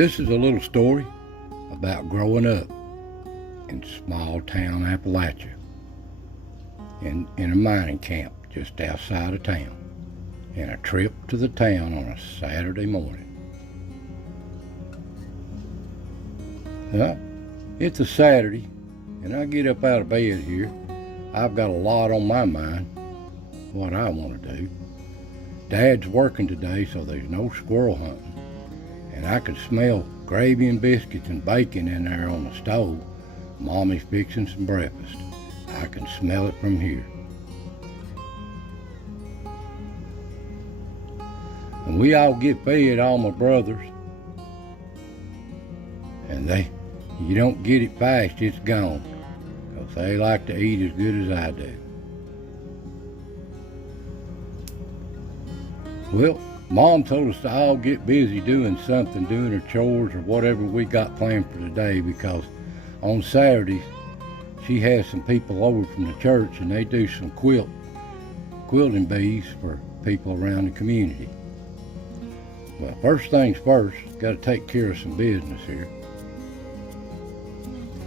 This is a little story about growing up in small town Appalachia, in a mining camp just outside of town, and a trip to the town on a Saturday morning. It's a Saturday, and I get up out of bed here. I've got a lot on my mind, what I want to do. Dad's working today, so there's no squirrel hunting, and I can smell gravy and biscuits and bacon in there on the stove. Mommy's fixing some breakfast. I can smell it from here. And we all get fed, all my brothers, and you don't get it fast, it's gone, because they like to eat as good as I do. Well, Mom told us to all get busy doing something, doing her chores or whatever we got planned for today, because on Saturdays she has some people over from the church and they do some quilting bees for people around the community. Well, first things first, got to take care of some business here.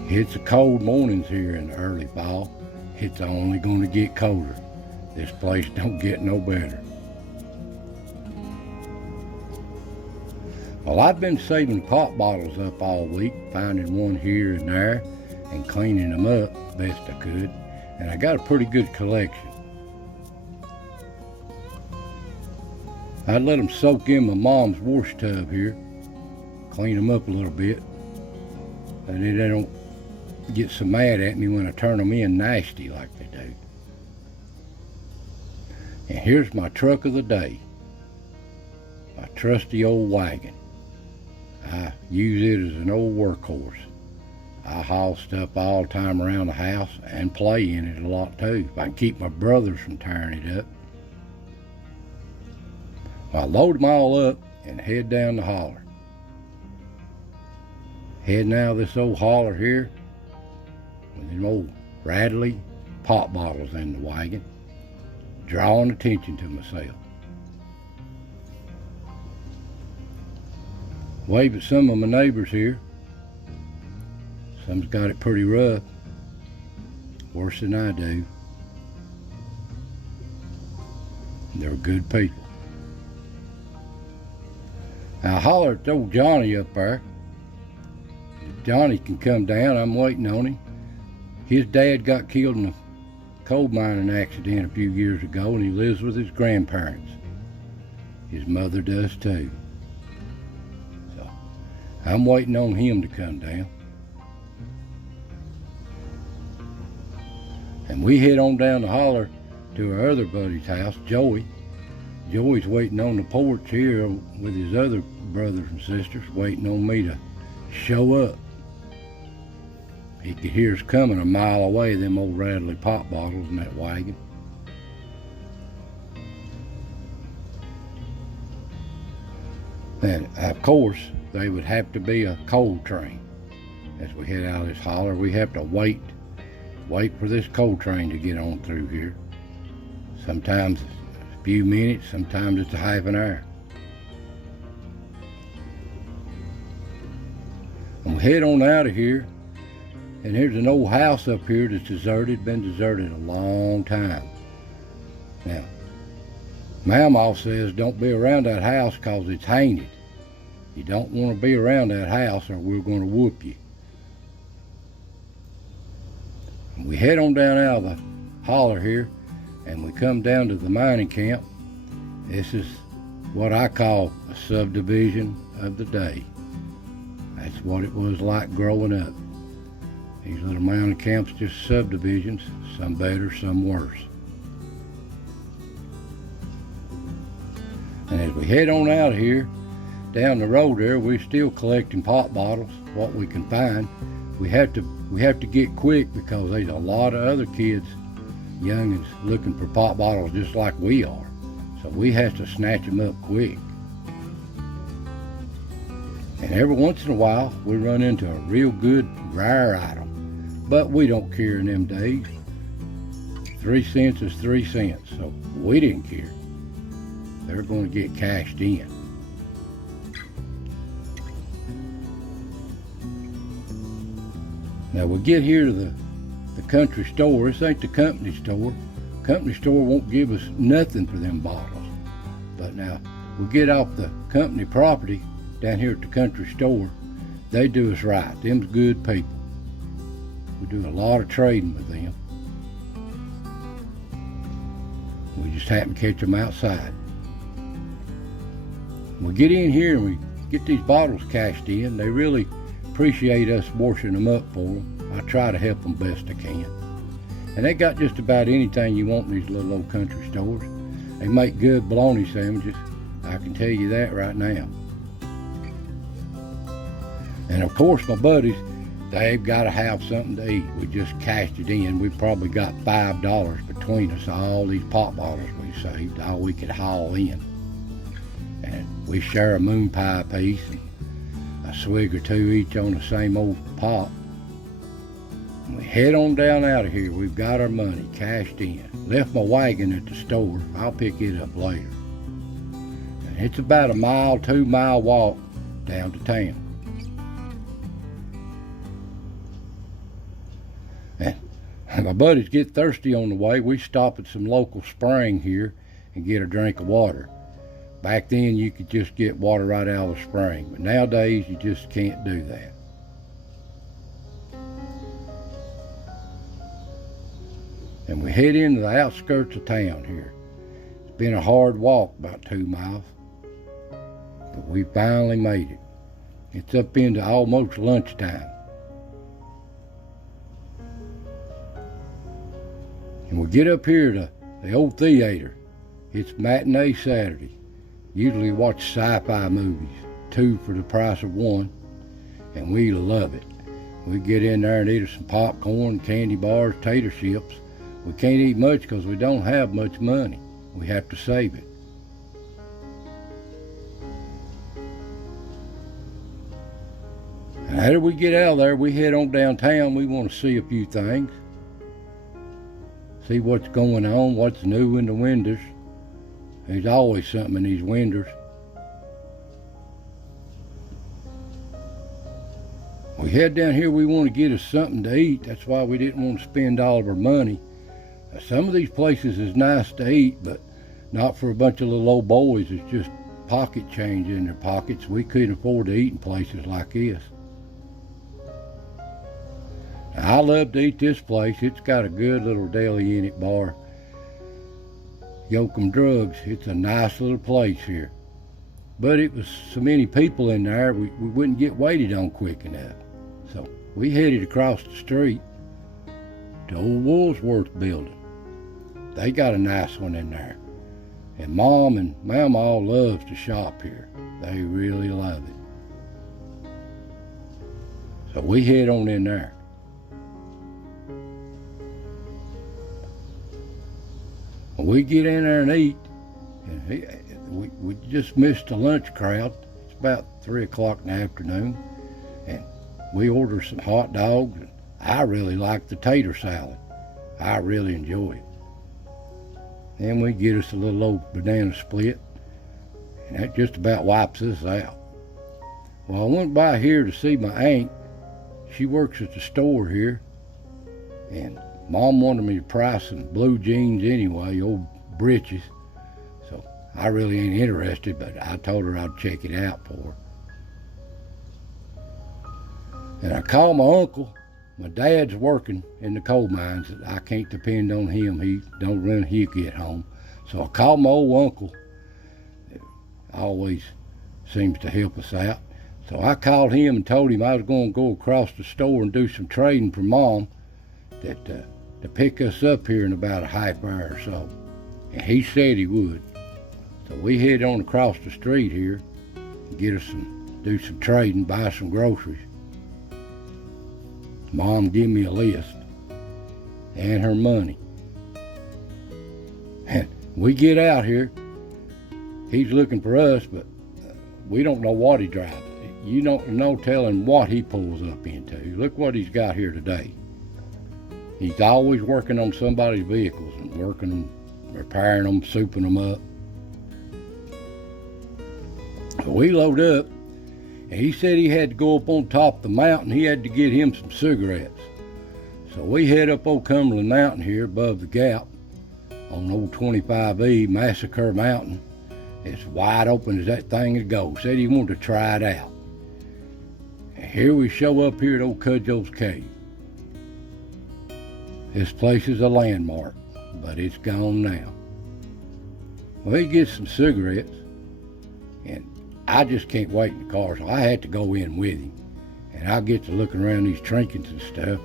It's a cold mornings here in the early fall. It's only going to get colder. This place don't get no better. Well, I've been saving pop bottles up all week, finding one here and there and cleaning them up best I could, and I got a pretty good collection. I let them soak in my mom's wash tub here, clean them up a little bit, and then they don't get so mad at me when I turn them in nasty like they do. And here's my truck of the day, my trusty old wagon. I use it as an old workhorse. I haul stuff all the time around the house and play in it a lot too, if I can keep my brothers from tearing it up. I load them all up and head down the holler. Heading out of this old holler here with them old rattly pop bottles in the wagon, drawing attention to myself. Wave at some of my neighbors here. Some's got it pretty rough, worse than I do. They're good people. I hollered at old Johnny up there. If Johnny can come down, I'm waiting on him. His dad got killed in a coal mining accident a few years ago, and he lives with his grandparents. His mother does too. So I'm waiting on him to come down. And we head on down the holler to our other buddy's house, Joey. Joey's waiting on the porch here with his other brothers and sisters, waiting on me to show up. He could hear us coming a mile away, them old rattly pop bottles in that wagon. And of course, they would have to be a coal train. As we head out of this holler, we have to wait for this coal train to get on through here. Sometimes a few minutes, sometimes it's a half an hour. And we head on out of here, and here's an old house up here that's deserted, been deserted a long time. Now, Mamaw says don't be around that house because it's haunted. You don't want to be around that house or we're going to whoop you. And we head on down out of the holler here, and we come down to the mining camp. This is what I call a subdivision of the day. That's what it was like growing up. These little mining camps, just subdivisions, some better, some worse. And as we head on out of here, down the road there, we're still collecting pop bottles, what we can find. We have to get quick because there's a lot of other kids, youngins, looking for pop bottles just like we are. So we have to snatch them up quick. And every once in a while, we run into a real good rare item. But we don't care in them days. 3 cents is 3 cents, so we didn't care. They're going to get cashed in. Now we get here to the country store. This ain't the company store. Company store won't give us nothing for them bottles. But now we get off the company property down here at the country store. They do us right. Them's good people. We do a lot of trading with them. We just happen to catch them outside. We get in here and we get these bottles cashed in. They really appreciate us washing them up for them. I try to help them best I can. And they got just about anything you want in these little old country stores. They make good bologna sandwiches. I can tell you that right now. And of course my buddies, they've got to have something to eat. We just cashed it in. We probably got $5 between us, all these pop bottles we saved, all we could haul in. And we share a moon pie piece and a swig or two each on the same old pot. And we head on down out of here. We've got our money cashed in. Left my wagon at the store. I'll pick it up later. And it's about a 2-mile walk down to town. And my buddies get thirsty on the way. We stop at some local spring here and get a drink of water. Back then you could just get water right out of the spring, but nowadays you just can't do that. And we head into the outskirts of town here. It's been a hard walk, about 2 miles, but we finally made it. It's up into almost lunchtime. And we get up here to the old theater. It's matinee Saturday. Usually watch sci-fi movies, 2 for the price of 1, and we love it. We get in there and eat some popcorn, candy bars, tater chips. We can't eat much because we don't have much money. We have to save it. And after we get out of there, we head on downtown. We want to see a few things. See what's going on, what's new in the windows. There's always something in these windows. We head down here, we want to get us something to eat. That's why we didn't want to spend all of our money. Now, some of these places is nice to eat, but not for a bunch of little old boys. It's just pocket change in their pockets. We couldn't afford to eat in places like this. I love to eat this place. It's got a good little deli in it, bar. Yoakum Drugs. It's a nice little place here. But it was so many people in there, we wouldn't get waited on quick enough. So we headed across the street to old Woolsworth building. They got a nice one in there. And Mom and Mama all loves to shop here. They really love it. So we head on in there. We get in there and eat, and we just missed the lunch crowd. It's about 3 o'clock in the afternoon, and we order some hot dogs, and I really like the tater salad. I really enjoy it. Then we get us a little old banana split, and that just about wipes us out. Well, I went by here to see my aunt. She works at the store here, and Mom wanted me to price some blue jeans anyway, old breeches. So I really ain't interested, but I told her I'd check it out for her. And I called my uncle. My dad's working in the coal mines. I can't depend on him. He don't run, he'll get home. So I called my old uncle. It always seems to help us out. So I called him and told him I was going to go across the store and do some trading for Mom to pick us up here in about a half hour or so. And he said he would. So we head on across the street here and do some trading, buy some groceries. Mom gave me a list and her money. And we get out here. He's looking for us, but we don't know what he drives. You don't know telling what he pulls up into. Look what he's got here today. He's always working on somebody's vehicles and working them, repairing them, souping them up. So we load up, And he said he had to go up on top of the mountain. He had to get him some cigarettes. So we head up old Cumberland Mountain here above the Gap on old 25E, Massacre Mountain. It's wide open as that thing would go. Said he wanted to try it out. And here we show up here at old Cudjoe's Cave. This place is a landmark, but it's gone now. Well, he gets some cigarettes, and I just can't wait in the car, so I had to go in with him. And I get to looking around these trinkets and stuff,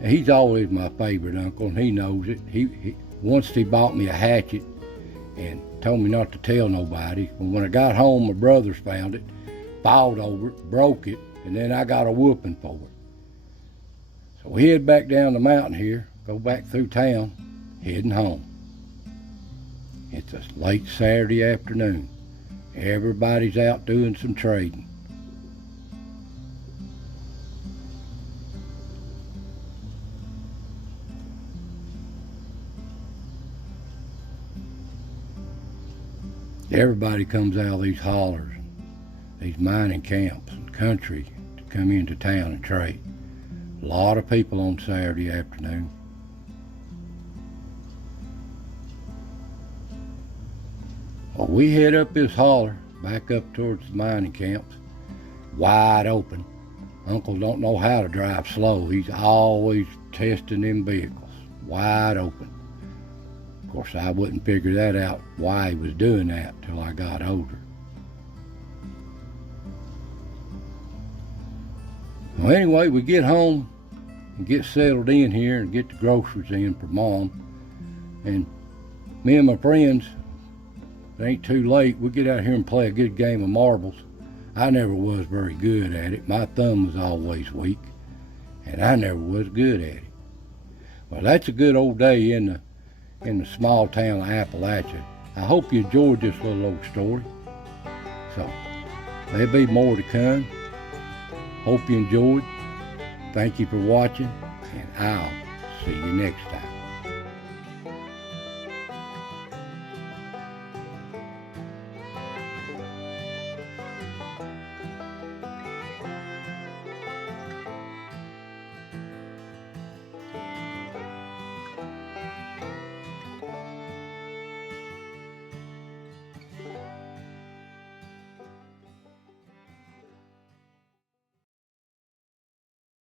and he's always my favorite uncle, and he knows it. Once he bought me a hatchet and told me not to tell nobody. And when I got home, my brothers found it, fought over it, broke it, and then I got a whooping for it. So we head back down the mountain here, go back through town, heading home. It's a late Saturday afternoon. Everybody's out doing some trading. Everybody comes out of these hollers, these mining camps and country to come into town and trade. A lot of people on Saturday afternoon. Well, we head up this holler, back up towards the mining camps, wide open. Uncle don't know how to drive slow. He's always testing them vehicles, wide open. Of course, I wouldn't figure that out, why he was doing that, till I got older. Well, anyway, we get home and get settled in here and get the groceries in for Mom. And me and my friends, it ain't too late, we get out here and play a good game of marbles. I never was very good at it. My thumb was always weak, and I never was good at it. Well, that's a good old day in the small town of Appalachia. I hope you enjoyed this little old story. So, there'll be more to come. Hope you enjoyed. Thank you for watching, and I'll see you next time.